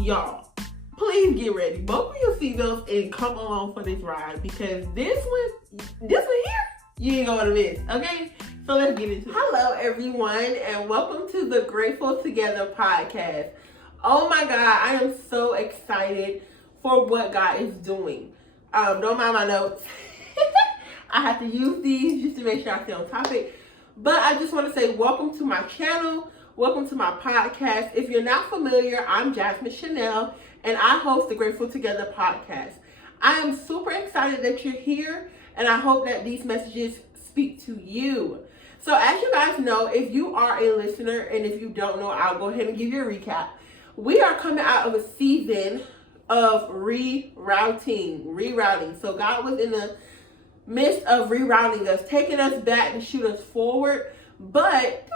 Y'all, please get ready. Buckle your seatbelts and come along for this ride because this one here, you ain't gonna miss, okay? So let's get into it. Hello, everyone, and welcome to the Graceful Together podcast. Oh my God, I am so excited for what God is doing. Don't mind my notes. I have to use these just to make sure I stay on topic. But I just want to say welcome to my channel. Welcome to my podcast. If you're not familiar, I'm Jasmine Shannelle, and I host the Graceful Together podcast. I am super excited that you're here, and I hope that these messages speak to you. So as you guys know, if you are a listener, and if you don't know, I'll go ahead and give you a recap. We are coming out of a season of rerouting. So God was in the midst of rerouting us, taking us back to shoot us forward. But,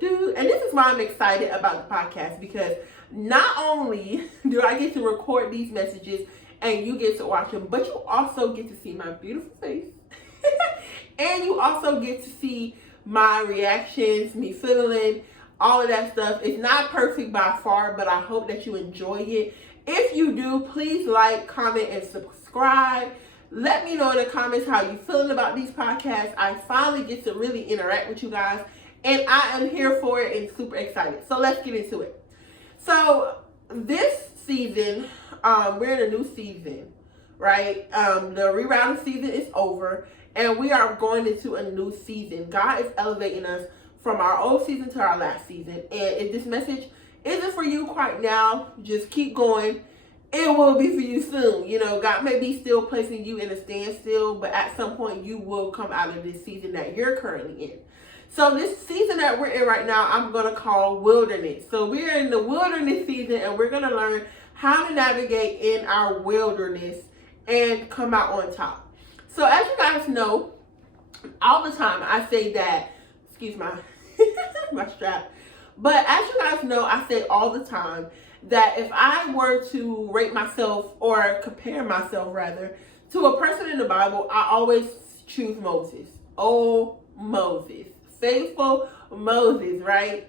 and this is why I'm excited about the podcast, because not only do I get to record these messages and you get to watch them, but you also get to see my beautiful face. And you also get to see my reactions, me feeling, all of that stuff. It's not perfect by far, but I hope that you enjoy it. If you do, please like, comment, and subscribe. Let me know in the comments how you feeling about these podcasts. I finally get to really interact with you guys, and I am here for it and super excited. So let's get into it. So this season, we're in a new season, right? The rerouting season is over, and we are going into a new season. God is elevating us from our old season to our last season. And if this message isn't for you quite now, just keep going. It will be for you soon. You know, God may be still placing you in a standstill, but at some point you will come out of this season that you're currently in. So this season that we're in right now, I'm going to call wilderness. So we're in the wilderness season, and we're going to learn how to navigate in our wilderness and come out on top. So as you guys know, all the time I say that, excuse my, my strap. But as you guys know, I say all the time that if I were to rate myself, or compare myself rather, to a person in the Bible, I always choose Moses. Oh, Moses. Faithful Moses, right?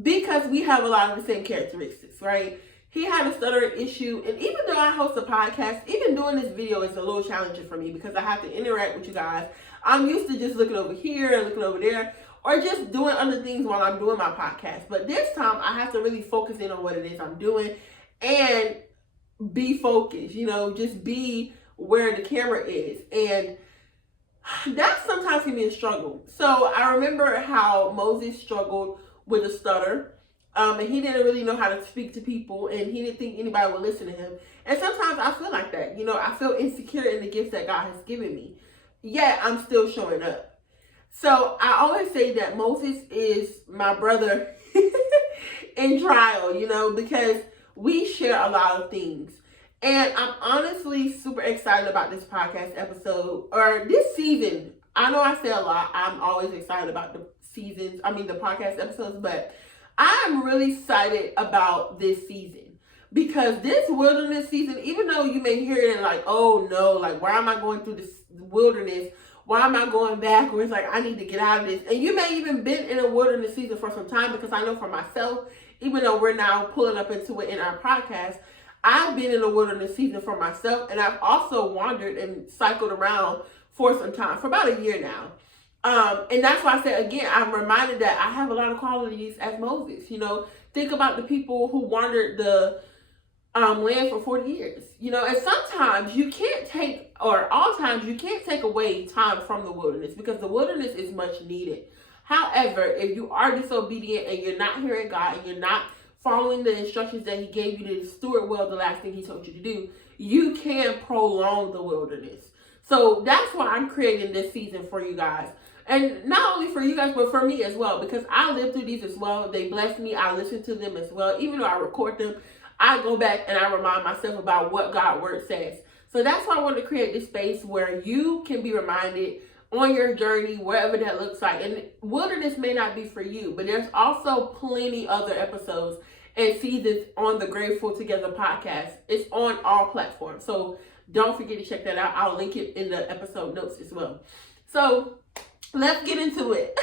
Because we have a lot of the same characteristics, right? He had a stuttering issue, and even though I host a podcast, even doing this video is a little challenging for me because I have to interact with you guys. I'm used to just looking over here and looking over there, or just doing other things while I'm doing my podcast. But this time I have to really focus in on what it is I'm doing and be focused, you know, just be where the camera is. And that sometimes can be a struggle. So I remember how Moses struggled with a stutter. And he didn't really know how to speak to people, and he didn't think anybody would listen to him. And sometimes I feel like that. You know, I feel insecure in the gifts that God has given me. Yet I'm still showing up. So I always say that Moses is my brother in trial, you know, because we share a lot of things. And I'm honestly super excited about this podcast episode, or this season. I know I say a lot. I'm always excited about the podcast episodes, but I'm really excited about this season, because this wilderness season, even though you may hear it like, oh no, like, why am I going through this wilderness? Why am I going backwards? Like, I need to get out of this. And you may even been in a wilderness season for some time, because I know for myself, even though we're now pulling up into it in our podcast, I've been in a wilderness season for myself, and I've also wandered and cycled around for some time, for about a year now. And that's why I said, again, I'm reminded that I have a lot of qualities as Moses. You know, think about the people who wandered the land for 40 years. You know, and sometimes you can't take, or all times you can't take away time from the wilderness, because the wilderness is much needed. However, if you are disobedient and you're not hearing God, and you're not following the instructions that he gave you to steward well the last thing he told you to do, you can prolong the wilderness. So that's why I'm creating this season for you guys. And not only for you guys, but for me as well, because I lived through these as well. They bless me. I listen to them as well. Even though I record them, I go back and I remind myself about what God's word says. So that's why I wanted to create this space where you can be reminded on your journey, wherever that looks like. And wilderness may not be for you, but there's also plenty other episodes and seasons on the Graceful Together podcast. It's on all platforms. So don't forget to check that out. I'll link it in the episode notes as well. So let's get into it.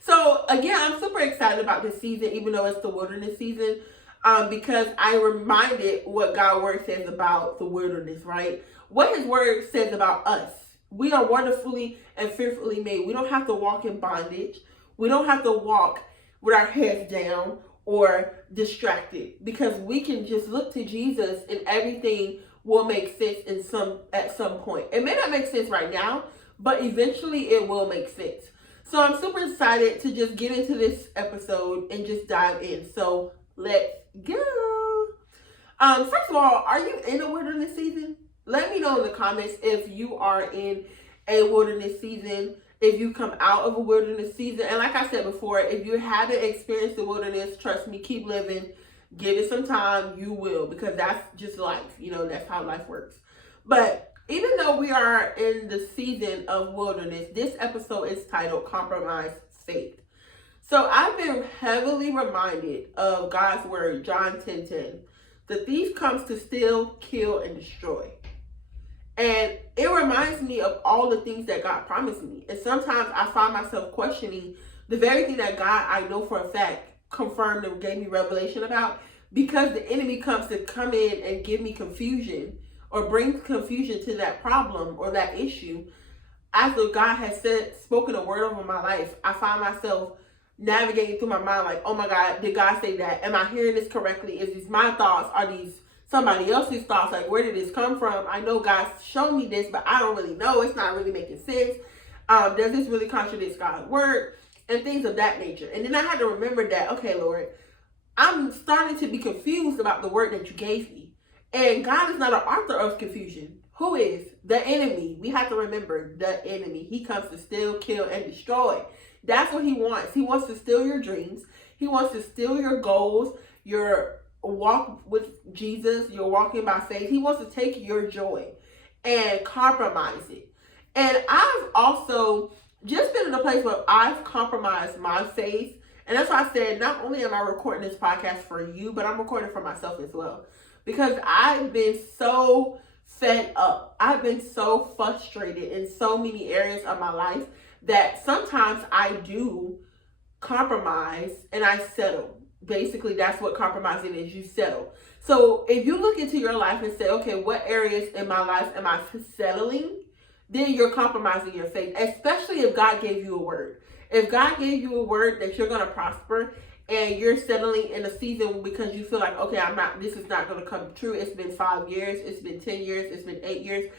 So again, I'm super excited about this season, even though it's the wilderness season. because I reminded what God's word says about the wilderness, right? What his word says about us. We are wonderfully and fearfully made. We don't have to walk in bondage. We don't have to walk with our heads down or distracted, because we can just look to Jesus and everything will make sense at some point. It may not make sense right now, but eventually it will make sense. So I'm super excited to just get into this episode and just dive in. So let's go. First of all, are you in a wilderness season? Let me know in the comments if you are in a wilderness season, if you come out of a wilderness season. And like I said before, if you haven't experienced the wilderness, trust me, keep living. Give it some time, you will, because that's just life. That's how life works. But even though we are in the season of wilderness, this episode is titled Compromise Faith. So I've been heavily reminded of God's word, John 10:10. The thief comes to steal, kill, and destroy. And it reminds me of all the things that God promised me. And sometimes I find myself questioning the very thing that God, I know for a fact, confirmed and gave me revelation about, because the enemy comes to come in and give me confusion or bring confusion to that problem or that issue. After God has spoken a word over my life, I find myself navigating through my mind like, oh my God, did God say that? Am I hearing this correctly? Is these my thoughts? Are these somebody else's thoughts? Like, where did this come from? I know God showed me this, but I don't really know. It's not really making sense. Does this really contradict God's word? And things of that nature. And then I had to remember that, okay, Lord, I'm starting to be confused about the word that you gave me. And God is not an author of confusion. Who is? The enemy. We have to remember the enemy. He comes to steal, kill, and destroy. That's what he wants. He wants to steal your dreams. He wants to steal your goals, your walk with Jesus, your walking by faith. He wants to take your joy and compromise it. And I've also just been in a place where I've compromised my faith. And that's why I said, not only am I recording this podcast for you, but I'm recording for myself as well. Because I've been so fed up. I've been so frustrated in so many areas of my life that sometimes I do compromise and I settle. Basically, that's what compromising is. You settle. So if you look into your life and say, okay, what areas in my life am I settling? Then you're compromising your faith, especially if God gave you a word. If God gave you a word that you're going to prosper and you're settling in a season because you feel like, okay, this is not going to come true. It's been 5 years. It's been 10 years. It's been 8 years.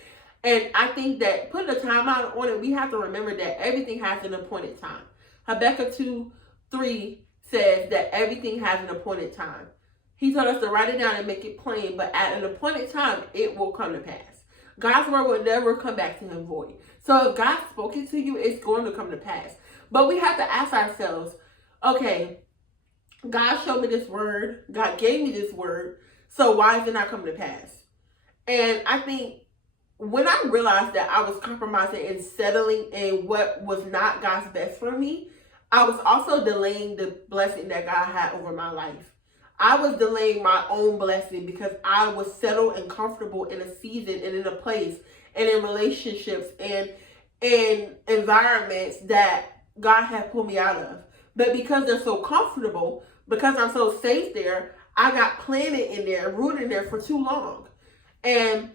And I think that putting a timeout on it, we have to remember that everything has an appointed time. Habakkuk 2:3 says that everything has an appointed time. He told us to write it down and make it plain, but at an appointed time, it will come to pass. God's word will never come back to him void. So if God spoke it to you, it's going to come to pass. But we have to ask ourselves, okay, God showed me this word. God gave me this word. So why is it not coming to pass? And I think when I realized that I was compromising and settling in what was not God's best for me, I was also delaying the blessing that God had over my life. I was delaying my own blessing because I was settled and comfortable in a season and in a place and in relationships and in environments that God had pulled me out of. But because they're so comfortable, because I'm so safe there, I got planted in there, rooted in there for too long. And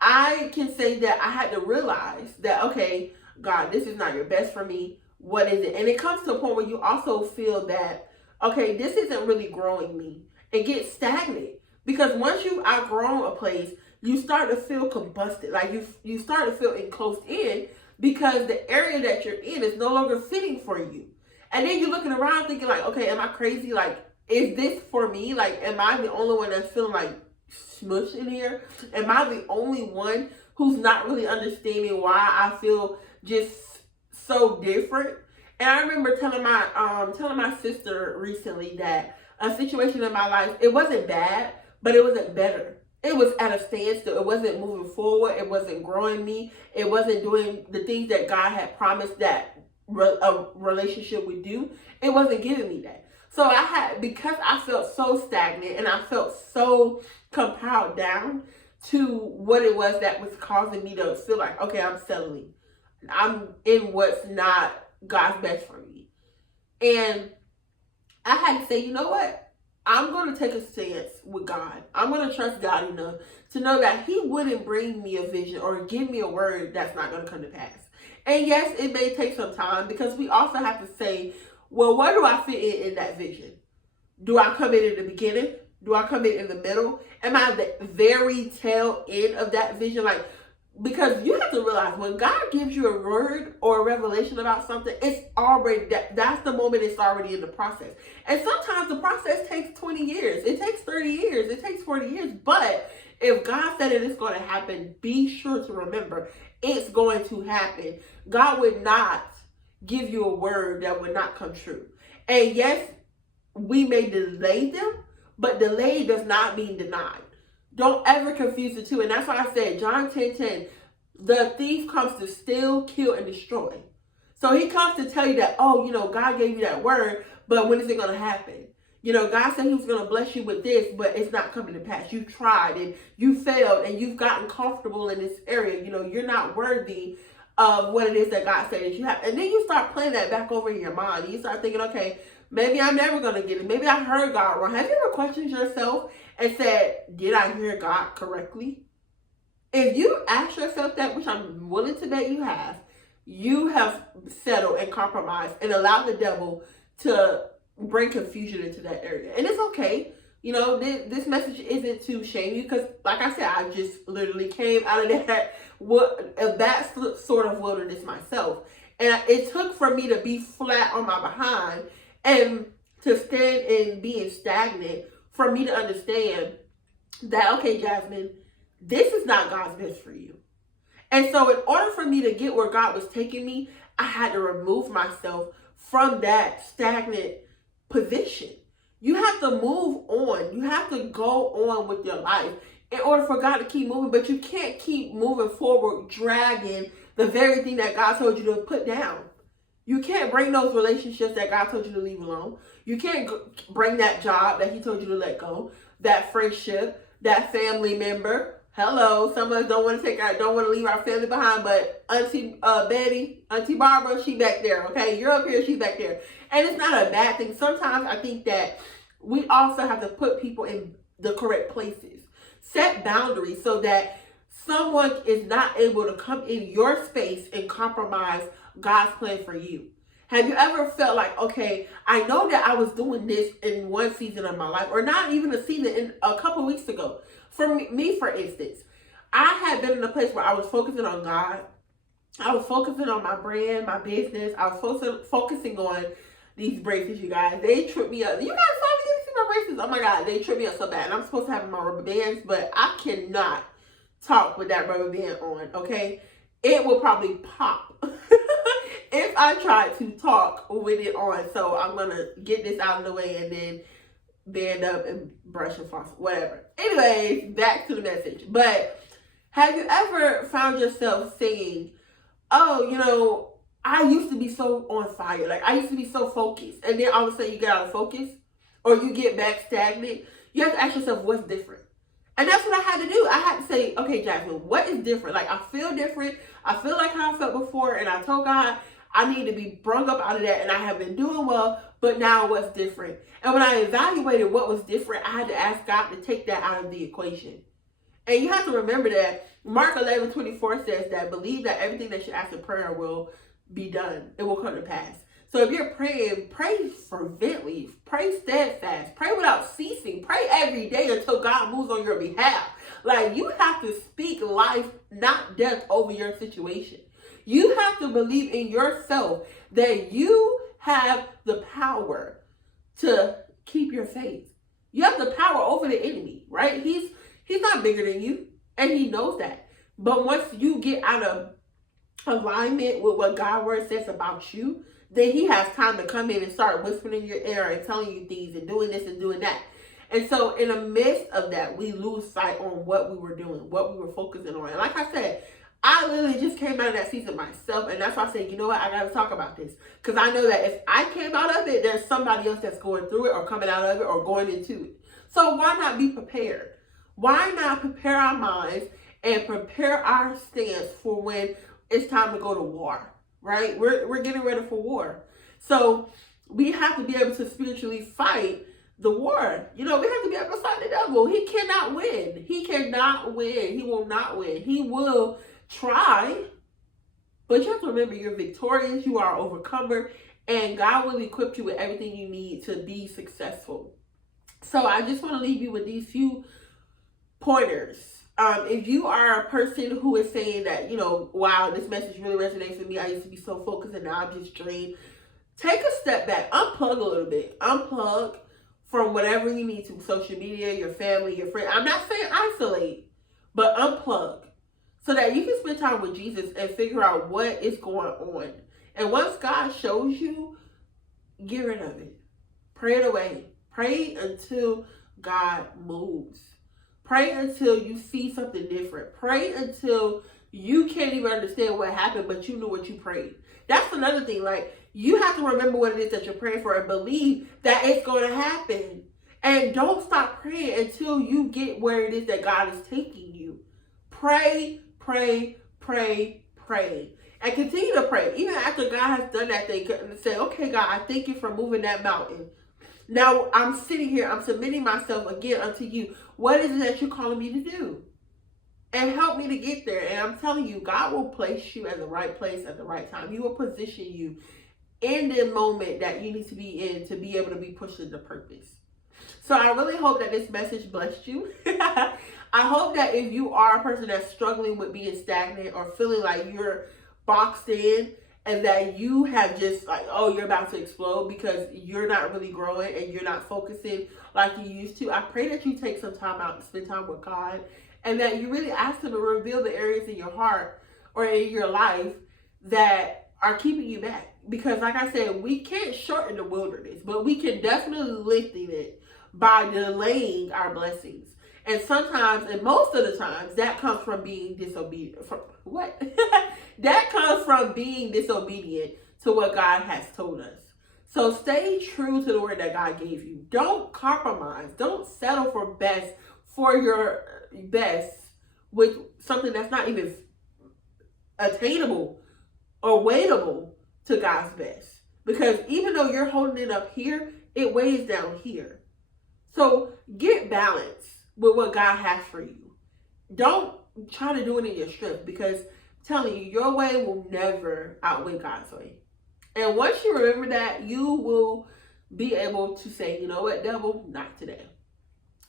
I can say that I had to realize that, okay, God, this is not your best for me. What is it? And it comes to a point where you also feel that, okay, this isn't really growing me. It gets stagnant. Because once you've outgrown a place, you start to feel combusted. Like you start to feel enclosed in because the area that you're in is no longer fitting for you. And then you're looking around thinking like, okay, am I crazy? Like, is this for me? Like, am I the only one that's feeling like smushed in here? Am I the only one who's not really understanding why I feel just so different? And I remember telling my sister recently that a situation in my life, it wasn't bad, but it wasn't better. It was at a standstill. It wasn't moving forward. It wasn't growing me. It wasn't doing the things that God had promised that a relationship would do. It wasn't giving me that. So because I felt so stagnant and I felt so compiled down to what it was that was causing me to feel like, okay, I'm settling. I'm in what's not God's best for me. And I had to say, you know what? I'm going to take a stance with God. I'm going to trust God enough to know that He wouldn't bring me a vision or give me a word that's not going to come to pass. And yes, it may take some time, because we also have to say, well, where do I fit in that vision? Do I come in the beginning? Do I come in the middle? Am I the very tail end of that vision? Like, because you have to realize, when God gives you a word or a revelation about something, it's already, that's the moment it's already in the process. And sometimes the process takes 20 years. It takes 30 years. It takes 40 years. But if God said it is going to happen, be sure to remember it's going to happen. God would not give you a word that would not come true. And yes, we may delay them, but delay does not mean denied. Don't ever confuse the two. And that's why I said, John 10:10, the thief comes to steal, kill, and destroy. So he comes to tell you that, oh, God gave you that word, but when is it going to happen? God said He was going to bless you with this, but it's not coming to pass. You tried and you failed and you've gotten comfortable in this area. You're not worthy of what it is that God said that you have. And then you start playing that back over in your mind. You start thinking, okay, maybe I'm never going to get it. Maybe I heard God wrong. Have you ever questioned yourself and said, did I hear God correctly? If you ask yourself that, which I'm willing to bet you have settled and compromised and allowed the devil to bring confusion into that area. And it's okay. This message isn't to shame you, because like I said, I just literally came out of that sort of wilderness myself. And it took for me to be flat on my behind and to stand in being stagnant for me to understand that, okay, Jasmine, this is not God's best for you. And so in order for me to get where God was taking me, I had to remove myself from that stagnant position. You have to move on. You have to go on with your life in order for God to keep moving. But you can't keep moving forward, dragging the very thing that God told you to put down. You can't bring those relationships that God told you to leave alone. You can't bring that job that He told you to let go, that friendship, that family member. Hello, some of us don't want to leave our family behind, but Auntie Betty, Auntie Barbara, she back there, okay? You're up here, she's back there. And it's not a bad thing. Sometimes I think that we also have to put people in the correct places. Set boundaries so that someone is not able to come in your space and compromise God's plan for you. Have you ever felt like, okay, I know that I was doing this in one season of my life, or not even a season, in a couple weeks ago. For me, for instance, I had been in a place where I was focusing on God. I was focusing on my brand, my business. I was focusing on these braces, you guys. They tripped me up. You guys saw me, didn't see my braces? Oh my God, they tripped me up so bad. And I'm supposed to have my rubber bands, but I cannot talk with that rubber band on, okay? It will probably pop if I try to talk with it on. So I'm going to get this out of the way and then band up and brush and floss, whatever. Anyways, back to the message. But have you ever found yourself saying, oh, I used to be so on fire. Like, I used to be so focused. And then all of a sudden you get out of focus or you get back stagnant. You have to ask yourself, what's different? And that's what I had to do. I had to say, okay, Jasmine, what is different? Like, I feel different. I feel like how I felt before. And I told God, I need to be brung up out of that. And I have been doing well, but now what's different? And when I evaluated what was different, I had to ask God to take that out of the equation. And you have to remember that Mark 11:24 says that believe that everything that you ask in prayer will be done. It will come to pass. So if you're praying, pray fervently, pray steadfast, pray without ceasing, pray every day until God moves on your behalf. Like, you have to speak life, not death, over your situation. You have to believe in yourself that you have the power to keep your faith. You have the power over the enemy, right? He's not bigger than you, and he knows that. But once you get out of alignment with what God's word says about you, then he has time to come in and start whispering in your ear and telling you things and doing this and doing that. And so in the midst of that, we lose sight on what we were doing, what we were focusing on. And like I said, I literally just came out of that season myself. And that's why I said, you know what? I got to talk about this. Because I know that if I came out of it, there's somebody else that's going through it or coming out of it or going into it. So why not be prepared? Why not prepare our minds and prepare our stance for when it's time to go to war, right? We're getting ready for war. So we have to be able to spiritually fight the war. You know, we have to be able to fight the devil. He cannot win. He cannot win. He will not win. He will try, but you have to remember you're victorious. You are an overcomer, and God will equip you with everything you need to be successful. So I just want to leave you with these few pointers. If you are a person who is saying that, you know, wow, this message really resonates with me. I used to be so focused and now I'm just drained. Take a step back. Unplug a little bit. Unplug from whatever you need to. Social media, your family, your friends. I'm not saying isolate, but unplug. So that you can spend time with Jesus and figure out what is going on. And once God shows you, get rid of it. Pray it away. Pray until God moves. Pray until you see something different. Pray until you can't even understand what happened, but you knew what you prayed. That's another thing. Like, you have to remember what it is that you're praying for and believe that it's going to happen. And don't stop praying until you get where it is that God is taking you. Pray, pray, pray, pray. And continue to pray. Even after God has done that thing, and say, okay, God, I thank you for moving that mountain. Now I'm sitting here, I'm submitting myself again unto you. What is it that you're calling me to do? And help me to get there. And I'm telling you, God will place you at the right place at the right time. He will position you in the moment that you need to be in to be able to be pushed into purpose. So I really hope that this message blessed you. I hope that if you are a person that's struggling with being stagnant or feeling like you're boxed in, and that you have just like, oh, you're about to explode because you're not really growing and you're not focusing like you used to. I pray that you take some time out to spend time with God and that you really ask Him to reveal the areas in your heart or in your life that are keeping you back. Because like I said, we can't shorten the wilderness, but we can definitely lengthen it by delaying our blessings. And sometimes, and most of the times, that comes from being disobedient. That comes from being disobedient to what God has told us. So stay true to the word that God gave you. Don't compromise. Don't settle for your best with something that's not even attainable or waitable to God's best. Because even though you're holding it up here, it weighs down here. So get balance with what God has for you. Don't try to do it in your strength, because I'm telling you, your way will never outweigh God's way. And once you remember that, you will be able to say, you know what, devil, not today.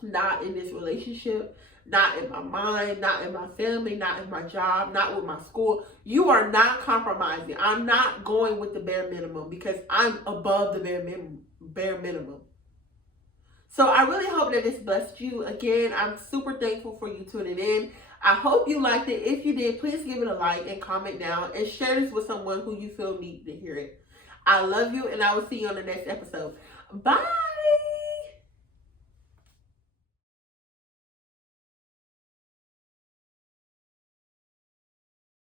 Not in this relationship, not in my mind, not in my family, not in my job, not with my school. You are not compromising. I'm not going with the bare minimum because I'm above the bare minimum. So I really hope that this blessed you. Again, I'm super thankful for you tuning in. I hope you liked it. If you did, please give it a like and comment down and share this with someone who you feel needs to hear it. I love you, and I will see you on the next episode. Bye.